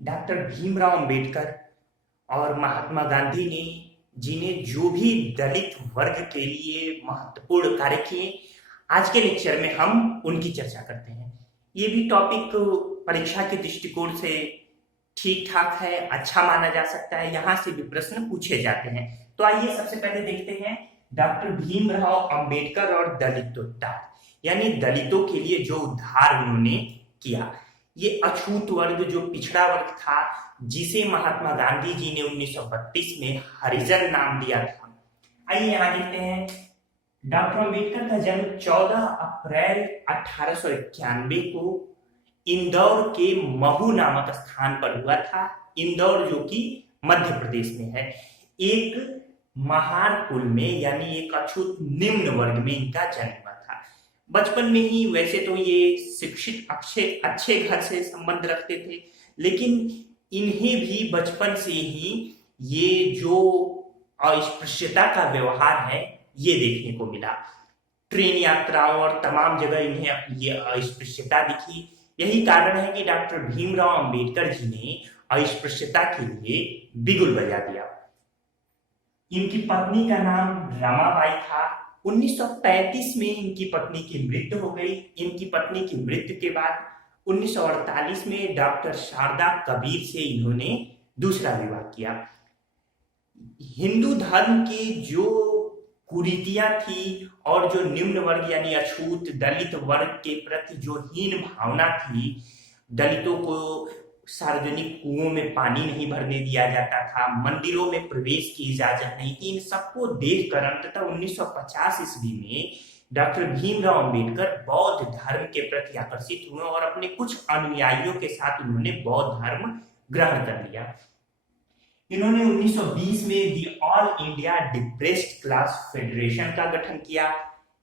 Doctor Bhimrao Ambedkar और महात्मा गांधी ने जिन्हें जो भी दलित वर्ग के लिए महत्वपूर्ण कार्य किए, आज के लेक्चर में हम उनकी चर्चा करते हैं। ये भी टॉपिक परीक्षा के दृष्टिकोण से ठीक ठाक है, अच्छा माना जा सकता है, यहाँ से भी प्रश्न पूछे जाते हैं। तो आइए सबसे पहले देखते हैं डॉक्टर भीमराव अंबेडकर और दलितोद्धार, यानी दलितों के लिए जो उद्धार उन्होंने किया। ये अछूत वर्ग, जो पिछड़ा वर्ग था, जिसे महात्मा गांधी जी ने 1932 में हरिजन नाम दिया था। आइए यहाँ देखते हैं। डॉक्टर अंबेडकर का जन्म 14 अप्रैल 1891 को इंदौर के महू नामक स्थान पर हुआ था। इंदौर जो कि मध्य प्रदेश में है। एक महार कुल में, यानी एक अछूत निम्न वर्ग में इनका जन्म हुआ था। बचपन में ही वैसे तो ये शिक्षित अच्छे घर से संबंध रखते थे, लेकिन इन्हें भी बचपन से ही ये जो अस्पृश्यता का व्यवहार है ये देखने को मिला। ट्रेन यात्राओं और तमाम जगह इन्हें ये अस्पृश्यता दिखी। यही कारण है कि डॉक्टर भीमराव अंबेडकर जी ने अस्पृश्यता के लिए बिगुल बजा दिया। इनकी पत्नी का नाम रमाबाई था। 1935 में इनकी पत्नी की मृत्यु हो गई। इनकी पत्नी की मृत्यु के बाद 1948 में डॉक्टर शारदा कबीर से इन्होंने दूसरा विवाह किया। हिंदू धर्म की जो कुरीतियां थी और जो निम्न वर्ग यानी अछूत दलित वर्ग के प्रति जो हीन भावना थी, दलितों को सार्वजनिक कुओं में पानी नहीं भरने दिया जाता था, मंदिरों में प्रवेश की इजाजत नहीं थी, इन सबको देखकर अंततः 1950 ईस्वी में डॉक्टर भीमराव अंबेडकर बौद्ध धर्म के प्रति आकर्षित हुए और अपने कुछ अनुयायियों के साथ उन्होंने बौद्ध धर्म ग्रहण कर लिया। इन्होंने 1920 में the all India depressed class federation का गठन किया।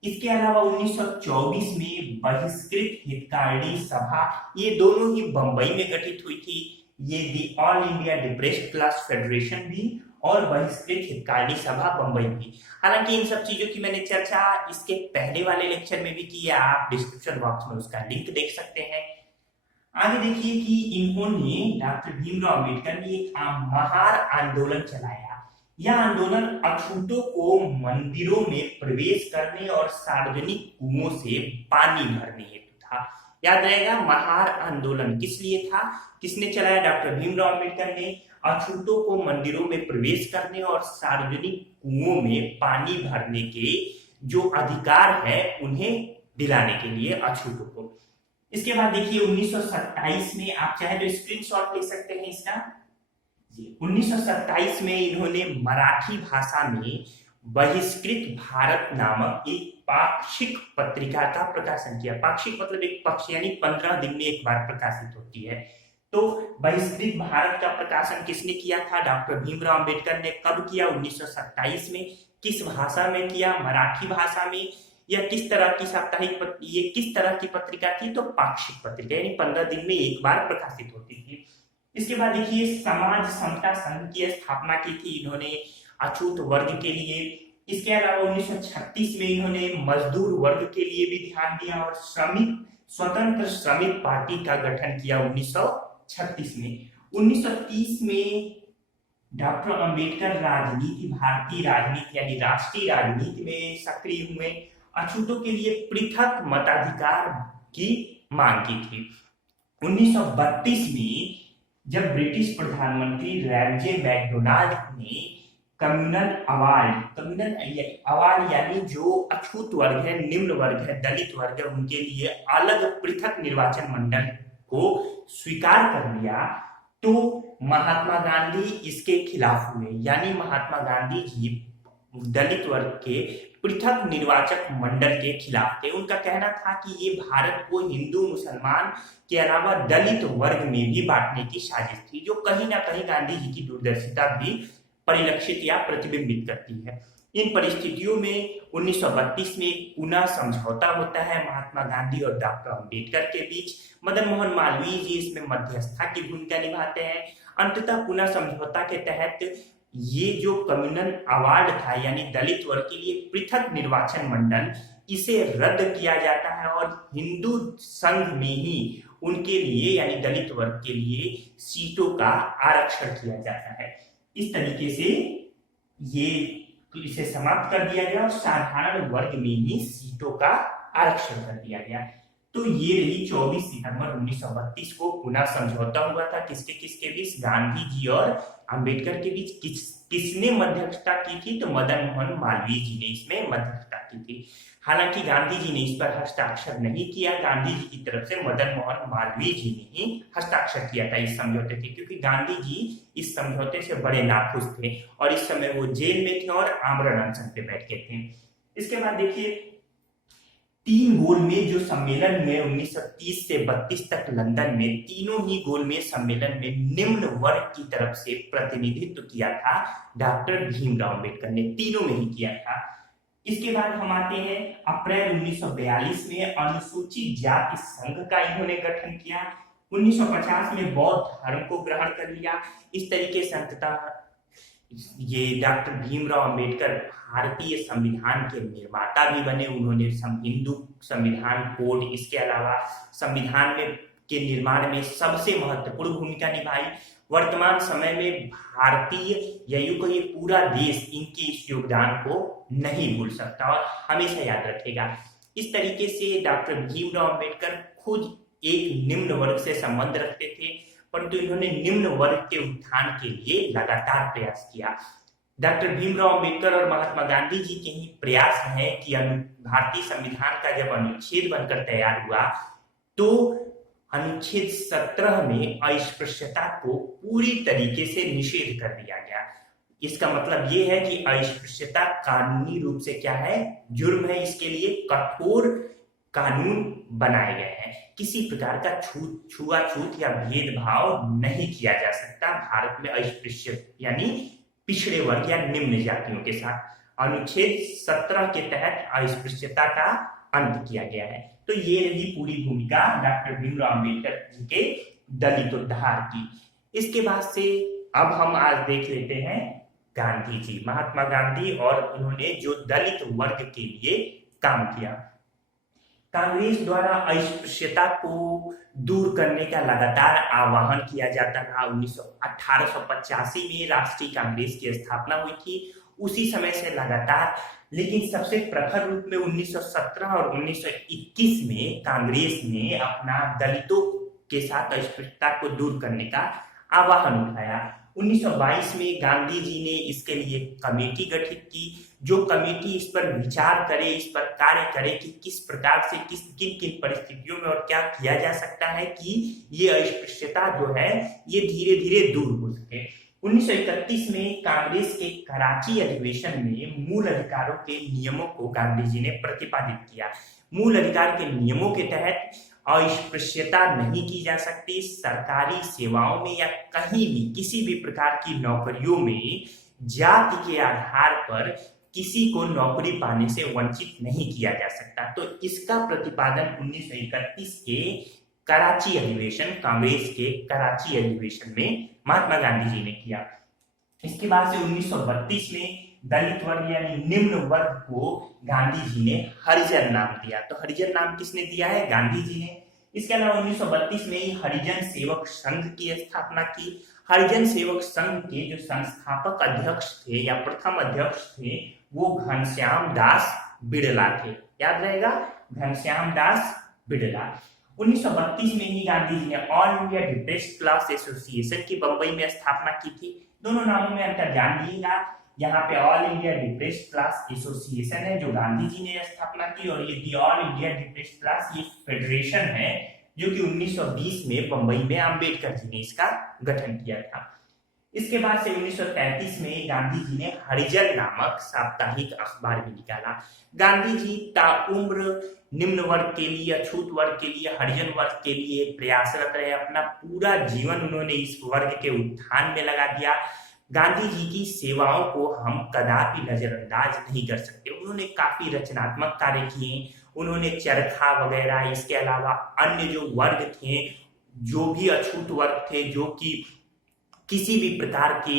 इसके अलावा 1924 में बहिष्कृत हितकारिणी सभा, ये दोनों ही बंबई में गठित हुई थी। ये the all India depressed class federation भी और बहिष्कृत हितकारिणी सभा बंबई भी। हालांकि इन सब चीजों की मैंने चर्चा इसके पहले वाले लेक्चर में भी की है, आप डिस्क्रिप्शन बॉक्स में उसका लिंक देख सकते हैं। आगे देखिए कि इन्होंने डॉक्टर भीमराव अंबेडकर ने एक महार आंदोलन चलाया। यह आंदोलन अछूतों को मंदिरों में प्रवेश करने और सार्वजनिक कुओं से पानी भरने हेतु था। याद रहेगा, महार आंदोलन किस लिए था, किसने चलाया? डॉक्टर भीमराव अंबेडकर ने अछूतों को मंदिरों में प्रवेश करने और सार्वजनिक कुओं में पानी भरने के जो अधिकार है उन्हें दिलाने के लिए अछूतों को। इसके बाद देखिए 1927 में, आप चाहे तो स्क्रीनशॉट ले सकते हैं इसका। 1927 में इन्होंने मराठी भाषा में बहिष्कृत भारत नामक एक पाक्षिक पत्रिका का प्रकाशन किया। पाक्षिक मतलब एक पक्ष, यानी 15 दिन में एक बार प्रकाशित होती है। तो बहिष्कृत भारत का प्रकाशन किसने किया था? डॉक्टर भीमराव अंबेडकर ने। कब किया? 1927 में। किस भाषा में किया? मराठी भाषा में। यह किस तरह की साप्ताहिक ये किस तरह की पत्रिका थी? तो पाक्षिक पत्रिका, यानी 15 दिन में एक बार प्रकाशित होती थी। इसके बाद देखिए समाज समता संघ की स्थापना की थी इन्होंने अछूत वर्ग के लिए। इसके अलावा 1936 में इन्होंने मजदूर वर्ग के लिए भी ध्यान दिया और स्वतंत्र श्रमिक पार्टी का गठन किया 1936 में। 1930 में डॉक्टर अंबेडकर भारतीय राजनीति यानी राष्ट्रीय राजनीति में सक्रिय हुए। अछूतों के लिए पृथक मताधिकार की मांग की थी। 1932 में जब ब्रिटिश प्रधानमंत्री रैमजे मैकडोनाल्ड ने कम्युनल अवार्ड यानी जो अछूत वर्ग है, निम्न वर्ग है, दलित वर्ग है, उनके लिए अलग पृथक निर्वाचन मंडल को स्वीकार कर लिया, तो महात्मा गांधी इसके खिलाफ हुए। यानी महात्मा गांधी जी दलित वर्ग के पृथक निर्वाचक मंडल के खिलाफ थे। उनका कहना था कि ये भारत को हिंदू मुसलमान के अलावा दलित वर्ग में भी बांटने की साजिश थी, जो कहीं ना कहीं गांधी जी की दूरदर्शिता भी परिलक्षित या प्रतिबिंबित करती है। इन परिस्थितियों में 1932 में एक पुनः समझौता होता है महात्मा गांधी और डॉक्टर अंबेडकर के बीच। मदन मोहन मालवीय जी इसमें मध्यस्थता की भूमिका निभाते हैं। अंततः पुनः समझौता के तहत ये जो कम्युनल अवार्ड था, यानी दलित वर्ग के लिए पृथक निर्वाचन मंडल, इसे रद्द किया जाता है और हिंदू संघ में ही उनके लिए यानी दलित वर्ग के लिए सीटों का आरक्षण किया जाता है। इस तरीके से ये इसे समाप्त कर दिया गया और साधारण वर्ग में ही सीटों का आरक्षण कर दिया गया। तो ये रही 24 सितंबर 1932 को पुनः समझौता हुआ था किसके किसके बीच, गांधी जी और अंबेडकर के बीच। किसने मध्यस्थता की थी, तो मदन मोहन मालवीय जी ने इसमें मध्यस्थता की थी। हालांकि गांधी जी ने इस पर हस्ताक्षर नहीं किया, गांधी जी की तरफ से मदन मोहन मालवीय जी ने ही हस्ताक्षर किया था इस समझौते से, क्योंकि गांधी जी इस समझौते से बड़े नाखुश थे और इस समय वो जेल में थे और आमरण अनशन पे बैठ के थे। इसके बाद देखिए 3 गोलमेज जो सम्मेलन में 1930 से 32 तक लंदन में, तीनों ही गोलमेज सम्मेलन में निम्न वर्ग की तरफ से प्रतिनिधित्व किया था डॉक्टर भीमराव अम्बेडकर ने, तीनों में ही किया था। इसके बाद हम आते हैं अप्रैल 1942 में अनुसूचित जाति संघ का इन्होंने गठन किया। 1950 में बौद्ध धर्म को ग्रहण कर लिया। इस तरीके से अंततः ये डॉक्टर भीमराव अम्बेडकर भारतीय संविधान के निर्माता भी बने। उन्होंने हिंदू संविधान कोड, इसके अलावा संविधान में के निर्माण में सबसे महत्वपूर्ण भूमिका निभाई। वर्तमान समय में भारतीय या यूं कहिए पूरा देश इनके इस योगदान को नहीं भूल सकता और हमेशा याद रखेगा। इस तरीके से डॉक्टर भीमराव अम्बेडकर खुद एक निम्न वर्ग से संबंध रखते थे, परंतु इन्होंने निम्न वर्ग के उत्थान के लिए लगातार प्रयास किया। डॉक्टर भीमराव अम्बेडकर और महात्मा गांधी जी के ही प्रयास है कि भारतीय संविधान का जब अनुच्छेद बनकर तैयार हुआ तो अनुच्छेद 17 में अस्पृश्यता को पूरी तरीके से निषेध कर दिया गया। इसका मतलब ये है कि अस्पृश्यता कानूनी रूप से क्या है, जुर्म है। इसके लिए कठोर कानून बनाए गए हैं। किसी प्रकार का छुआछूत या भेदभाव नहीं किया जा सकता भारत में अस्पृश्य यानी पिछड़े वर्ग या निम्न जातियों के साथ। अनुच्छेद 17 के तहत अस्पृश्यता का अंत किया गया है। तो ये रही पूरी भूमिका डॉक्टर भीमराव अम्बेडकर जी के दलित उद्धार की। इसके बाद से अब हम आज देख लेते हैं गांधी जी, महात्मा गांधी, और उन्होंने जो दलित वर्ग के लिए काम किया। कांग्रेस द्वारा अस्पृश्यता को दूर करने का लगातार आह्वान किया जाता रहा। 1885 में राष्ट्रीय कांग्रेस की स्थापना हुई थी, उसी समय से लगातार, लेकिन सबसे प्रखर रूप में 1917 और 1921 में कांग्रेस ने अपना दलितों के साथ अस्पृश्यता को दूर करने का आह्वान उठाया। 1922 में गांधी जी ने इसके लिए कमेटी गठित की, जो कमेटी इस पर विचार करे, इस पर कार्य करे कि किस प्रकार से किन किन परिस्थितियों में और क्या किया जा सकता है कि ये अस्पृश्यता जो है ये धीरे धीरे दूर हो सके। 1931 में कांग्रेस के कराची अधिवेशन में मूल अधिकारों के नियमों को गांधी जी ने प्रतिपादित किया। मूल अधिकार के नियमों के तहत अस्पृश्यता नहीं की जा सकती। सरकारी सेवाओं में या कहीं भी किसी भी प्रकार की नौकरियों में जाति के आधार पर किसी को नौकरी पाने से वंचित नहीं किया जा सकता। तो इसका प्रतिपादन 1931 के कराची अधिवेशन, कांग्रेस के कराची अधिवेशन में महात्मा गांधी जी ने किया। इसके बाद से 1932 में दलित वर्ग यानी निम्न वर्ग को गांधी जी ने हरिजन नाम दिया। तो हरिजन नाम किसने दिया है? गांधी जी ने। इसके अलावा 1932 में ही हरिजन सेवक संघ की स्थापना की। हरिजन सेवक संघ के जो संस्थापक अध्यक्ष थे या प्रथम अध्यक्ष थे वो घनश्याम दास बिड़ला थे। याद रहेगा, घनश्याम दास बिड़ला। 1932 में ही गांधी जी ने all India depressed class association की बंबई में स्थापना की थी। दोनों नामों में अंतर जान लीजिएगा। यहाँ पे all India depressed class association है जो गांधी जी ने स्थापना की, और ये ऑल इंडिया डिप्रेस्ड क्लास ये फेडरेशन है जो कि 1920 में बंबई में अंबेडकर जी ने इसका गठन किया था। इसके बाद से 1933 में गांधी जी ने हरिजन नामक साप्ताहिक अखबार भी निकाला। गांधी जी ताउम्र निम्न वर्ग के लिए, अछूत वर्ग के लिए, हरिजन वर्ग के लिए प्रयासरत रहे। अपना पूरा जीवन उन्होंने इस वर्ग के उत्थान में लगा दिया। गांधी जी की सेवाओं को हम कदापि नजरअंदाज नहीं कर सकते। उन्होंने काफी रचनात्मक कार्य किए। उन्होंने चरखा वगैरह, इसके अलावा अन्य जो वर्ग थे, जो भी अछूत वर्ग थे, जो कि किसी भी प्रकार के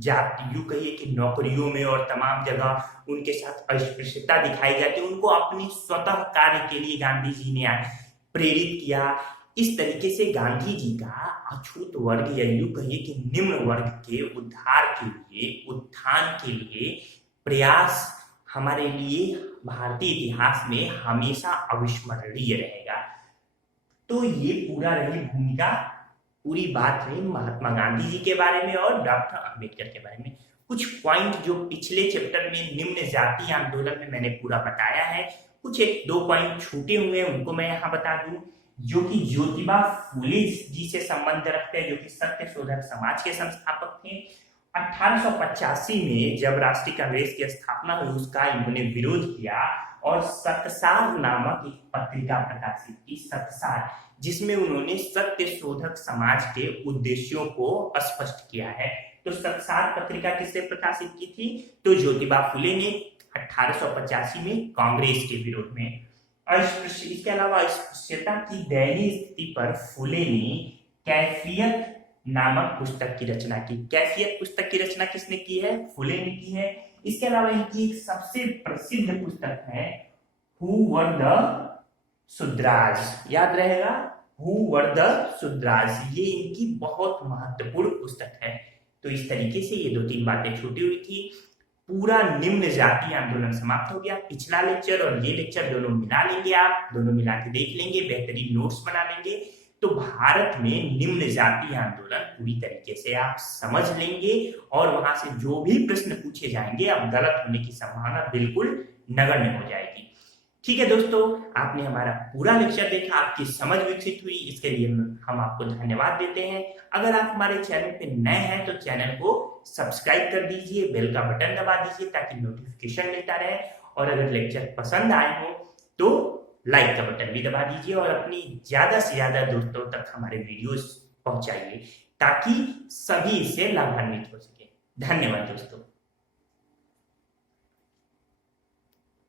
जाति यूं कहिए कि नौकरियों में और तमाम जगह उनके साथ अस्पृश्यता दिखाई जाती, उनको अपनी स्वतः कार्य के लिए गांधी जी ने प्रेरित किया। इस तरीके से गांधी जी का अछूत वर्ग या यूं कहिए कि निम्न वर्ग के उद्धार के लिए, उत्थान के लिए प्रयास हमारे लिए भारतीय इतिहास में हमेशा अविस्मरणीय रहेगा। तो ये पूरा रही भूमिका, पूरी बात रही महात्मा गांधी जी के बारे में और डॉक्टर अंबेडकर के बारे में। कुछ पॉइंट जो पिछले चैप्टर में निम्न जातीय आंदोलन में मैंने पूरा बताया है, कुछ एक दो पॉइंट छूटे हुए हैं उनको मैं यहाँ बता दूं, जो कि ज्योतिबा फूले जी से संबंध रखते हैं, जो कि सत्य शोधक समाज के संस्थापक थे। 1885 में जब राष्ट्रीय कांग्रेस की स्थापना हुई, उसका इन्होंने विरोध किया और सतसार नामक एक पत्रिका प्रकाशित की, सतसार, जिसमें उन्होंने सत्य शोधक समाज के उद्देश्यों को स्पष्ट किया है। तो सतसार पत्रिका किसने प्रकाशित की थी? तो ज्योतिबा फुले ने 1885 में कांग्रेस के विरोध में। इसके अलावा अस्पृश्यता की दयनीय स्थिति पर फुले ने कैफियत नामक पुस्तक की रचना की। कैफियत पुस्तक की रचना किसने की है? फुले ने की है। इसके अलावा इनकी एक सबसे प्रसिद्ध पुस्तक है हु वर द शूद्राज, याद रहेगा, हु वर द शूद्राज, ये इनकी बहुत महत्वपूर्ण पुस्तक है। तो इस तरीके से ये 2-3 बातें छूटी हुई थी। पूरा निम्न जातीय आंदोलन समाप्त हो गया। पिछला लेक्चर और ये लेक्चर दोनों मिला लेंगे, आप दोनों मिला के देख लेंगे, बेहतरीन नोट्स बना लेंगे, तो भारत में निम्न जातीय आंदोलन पूरी तरीके से आप समझ लेंगे और वहां से जो भी प्रश्न पूछे जाएंगे अब गलत होने की संभावना बिल्कुल नगण्य हो जाएगी। ठीक है दोस्तों, आपने हमारा पूरा लेक्चर देखा, आपकी समझ विकसित हुई, इसके लिए हम आपको धन्यवाद देते हैं। अगर आप हमारे चैनल पे नए हैं तो चैनल को सब्सक्राइब कर दीजिए, बेल का बटन दबा दीजिए ताकि नोटिफिकेशन मिलता रहे, और अगर लेक्चर पसंद आए हो तो लाइक का बटन भी दबा दीजिए और अपनी ज्यादा से ज्यादा दोस्तों तक हमारे वीडियोस पहुंचाइए ताकि सभी इससे लाभान्वित हो सके। धन्यवाद दोस्तों।